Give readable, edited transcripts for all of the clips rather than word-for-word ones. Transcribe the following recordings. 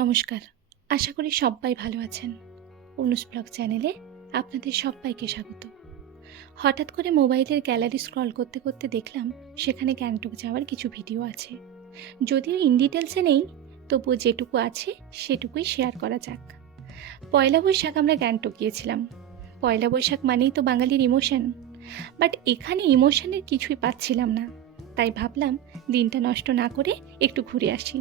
নমস্কার। আশা করি সবাই ভালো আছেন। অনুস ব্লগ চ্যানেলে আপনাদের সবাইকে স্বাগত। হঠাৎ করে মোবাইলের গ্যালারি স্ক্রল করতে করতে দেখলাম সেখানে গ্যাংটক যাওয়ার কিছু ভিডিও আছে। যদিও ইন ডিটেলসে নেই, তবুও যেটুকু আছে সেটুকুই শেয়ার করা যাক। পয়লা বৈশাখ আমরা গ্যাংটক গিয়েছিলাম। পয়লা বৈশাখ মানেই তো বাঙালির ইমোশন, বাট এখানে ইমোশনের কিছুই পাচ্ছিলাম না। তাই ভাবলাম দিনটা নষ্ট না করে একটু ঘুরে আসি।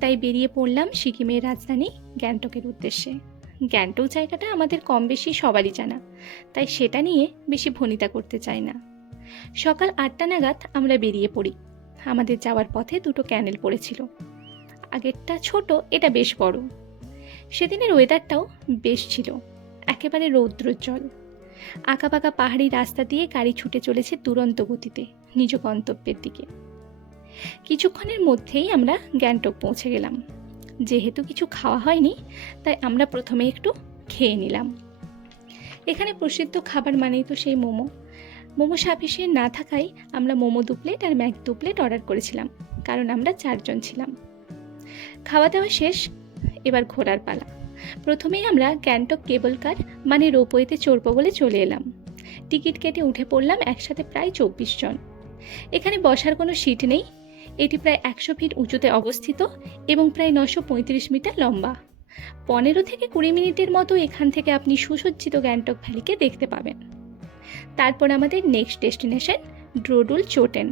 তাই বেরিয়ে পড়লাম সিকিমের রাজধানী গ্যাংটকের উদ্দেশ্যে। গ্যাংটক জায়গাটা আমাদের কম বেশি সবারই জানা, তাই সেটা নিয়ে বেশি ভনিতা করতে চাই না। সকাল 8টা নাগাদ আমরা বেরিয়ে পড়ি। আমাদের যাওয়ার পথে দুটো ক্যানেল পড়েছিল। আগেরটা ছোট, এটা বেশ বড়। সেদিনের ওয়েদারটাও বেশ ছিল, একেবারে রৌদ্রোজ্জ্বল। আঁকাবাঁকা পাহাড়ি রাস্তা দিয়ে গাড়ি ছুটে চলেছে দুরন্ত গতিতে নিজ গন্তব্যের দিকে। কিছুক্ষণের মধ্যেই আমরা গ্যাংটক পৌঁছে গেলাম। যেহেতু কিছু খাওয়া হয়নি, তাই আমরা প্রথমে একটু খেয়ে নিলাম। এখানে প্রসিদ্ধ খাবার মানেই তো সেই মোমো। মোমো সাফিসিয়েন্ট না থাকায় আমরা মোমো 2 প্লেট আর ম্যাগি 2 প্লেট অর্ডার করেছিলাম, কারণ আমরা 4 জন ছিলাম। খাওয়া দাওয়া শেষ, এবার ঘোরার পালা। প্রথমেই আমরা গ্যাংটক কেবল কার মানে রোপওয়েতে চড়বো বলে চলে এলাম। টিকিট কেটে উঠে পড়লাম একসাথে প্রায় 24 জন। এখানে বসার কোনো সিট নেই। এটি প্রায় 100 ফিট উঁচুতে অবস্থিত এবং প্রায় 935 মিটার লম্বা। 15 থেকে 20 মিনিটের মতো এখান থেকে আপনি সুসজ্জিত গ্যাংটক ভ্যালিকে দেখতে পাবেন। তারপর আমাদের নেক্সট ডেস্টিনেশন ড্রোডুল চোটেন।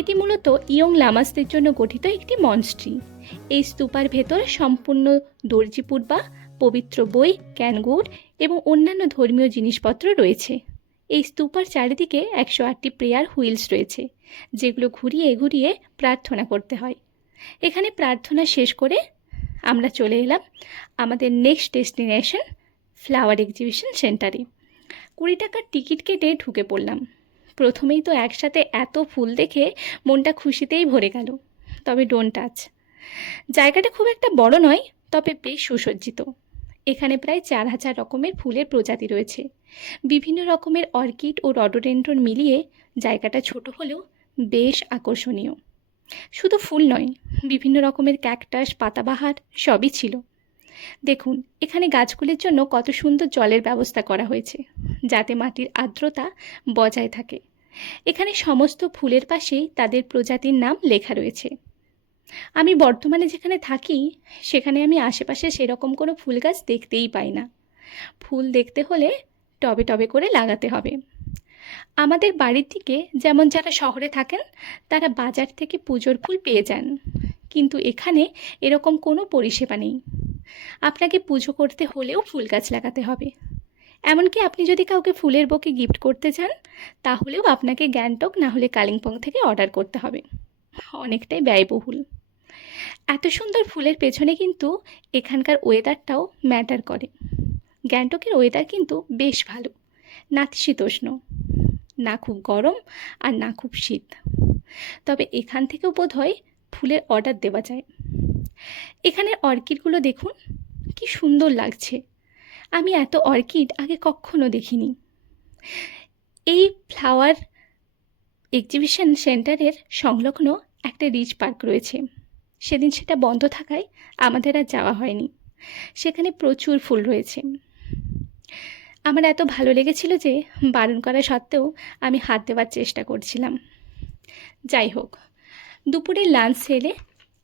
এটি মূলত ইয়ং লামাসদের জন্য গঠিত একটি মনস্ট্রি। এই স্তূপার ভেতর সম্পূর্ণ দর্জিপুর বা পবিত্র বই, ক্যানগুড এবং অন্যান্য ধর্মীয় জিনিসপত্র রয়েছে। এই স্তূপার চারিদিকে 108টি প্রেয়ার হুইলস রয়েছে, যেগুলো ঘুরিয়ে ঘুরিয়ে প্রার্থনা করতে হয়। এখানে প্রার্থনা শেষ করে আমরা চলে এলাম আমাদের নেক্সট ডেস্টিনেশন ফ্লাওয়ার এক্সিবিশন সেন্টারে। 20 টাকার টিকিট কেটে ঢুকে পড়লাম। প্রথমেই তো একসাথে এত ফুল দেখে মনটা খুশিতেই ভরে গেল। তবে ডোন্ট টাচ। জায়গাটা খুব একটা বড় নয়, তবে বেশ সুসজ্জিত। এখানে প্রায় 4000 রকমের ফুলের প্রজাতি রয়েছে। বিভিন্ন রকমের অর্কিড ও রডোডেন্ড্রন মিলিয়ে জায়গাটা ছোট হলেও বেশ আকর্ষণীয়। শুধু ফুল নয়, বিভিন্ন রকমের ক্যাকটাস, পাতাবাহার সবই ছিল। দেখুন এখানে গাছগুলির জন্য কত সুন্দর জলের ব্যবস্থা করা হয়েছে, যাতে মাটির আর্দ্রতা বজায় থাকে। এখানে সমস্ত ফুলের পাশেই তাদের প্রজাতির নাম লেখা রয়েছে। আমি বর্তমানে যেখানে থাকি সেখানে আমি আশেপাশে সেরকম কোনো ফুল গাছ দেখতেই পাই না। ফুল দেখতে হলে টবে টবে করে লাগাতে হবে। আমাদের বাড়ির দিকে যেমন যারা শহরে থাকেন তারা বাজার থেকে পুজোর ফুল পেয়ে যান, কিন্তু এখানে এরকম কোনো পরিষেবা নেই। আপনাকে পুজো করতে হলেও ফুল গাছ লাগাতে হবে। এমনকি আপনি যদি কাউকে ফুলের বোকে গিফট করতে চান, তাহলেও আপনাকে গ্যাংটক না হলে কালিম্পং থেকে অর্ডার করতে হবে। অনেকটাই ব্যয়বহুল। এত সুন্দর ফুলের পেছনে কিন্তু এখানকার ওয়েদারটাও ম্যাটার করে। গ্যাংটকের ওয়েদার কিন্তু বেশ ভালো, নাতিশীতোষ্ণ, না খুব গরম আর না খুব শীত। তবে এখান থেকেও বোধহয় ফুলের অর্ডার দেওয়া যায়। এখানের অর্কিডগুলো দেখুন কি সুন্দর লাগছে। আমি এত অর্কিড আগে কখনো দেখিনি। এই ফ্লাওয়ার এক্সিবিশন সেন্টারের সংলগ্ন একটা রিচ পার্ক রয়েছে। সেদিন সেটা বন্ধ থাকায় আমাদের আর যাওয়া হয়নি। সেখানে প্রচুর ফুল রয়েছে। আমার এত ভালো লেগেছিল যে বারণ করা সত্ত্বেও আমি হাত দেওয়ার চেষ্টা করছিলাম। যাই হোক, দুপুরের লাঞ্চ সেরে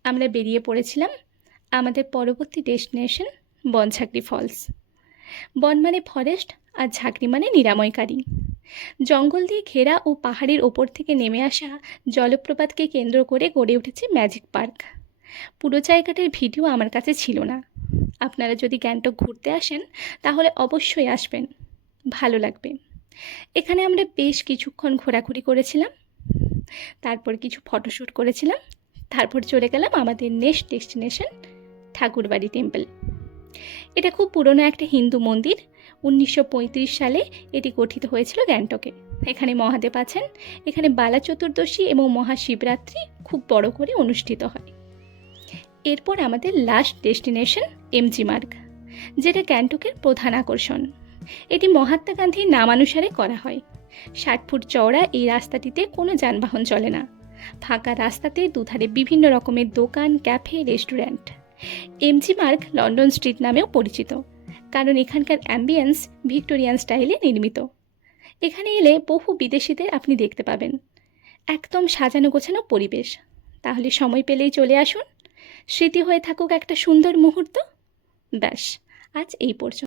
আমরা বেরিয়ে পড়েছিলাম আমাদের পরবর্তী ডেস্টিনেশন বনঝাঁকড়ি ফলস। বন মানে ফরেস্ট আর ঝাঁকড়ি মানে নিরাময়কারী। জঙ্গল দিয়ে ঘেরা ও পাহাড়ের ওপর থেকে নেমে আসা জলপ্রপাতকে কেন্দ্র করে গড়ে উঠেছে ম্যাজিক পার্ক। পুরো জায়গাটার ভিডিও আমার কাছে ছিল না। আপনারা যদি গ্যাংটক ঘুরতে আসেন তাহলে অবশ্যই আসবেন, ভালো লাগবে। এখানে আমরা বেশ কিছুক্ষণ ঘোরাঘুরি করেছিলাম, তারপর কিছু ফটোশ্যুট করেছিলাম। তারপর চলে গেলাম আমাদের নেক্সট ডেস্টিনেশন ঠাকুরবাড়ি টেম্পল। এটা খুব পুরনো একটা হিন্দু মন্দির। 1935 সালে এটি গঠিত হয়েছিল গ্যাংটকে। এখানে মহাদেব আছেন। এখানে বালা চতুর্দশী এবং মহাশিবরাত্রি খুব বড় করে অনুষ্ঠিত হয়। এরপর আমাদের লাস্ট ডেস্টিনেশন এমজি মার্গ, যেটা গ্যাংটকের প্রধান আকর্ষণ। এটি মহাত্মা গান্ধীর নামানুসারে করা হয়। 60 ফুট চওড়া এই রাস্তাটিতে কোনো যানবাহন চলে না। ফাঁকা রাস্তাতে দুধারে বিভিন্ন রকমের দোকান, cafe, restaurant. MG Marg London street নামেও পরিচিত, কারণ এখানকার অ্যাম্বিয়েন্স ভিক্টোরিয়ান স্টাইলে নির্মিত। এখানে এলে বহু বিদেশিদের আপনি দেখতে পাবেন। একদম সাজানো গোছানো পরিবেশ। তাহলে সময় পেলেই চলে আসুন, স্মৃতি হয়ে থাকুক একটা সুন্দর মুহূর্ত। ব্যাস, আজ এই পর্যন্ত।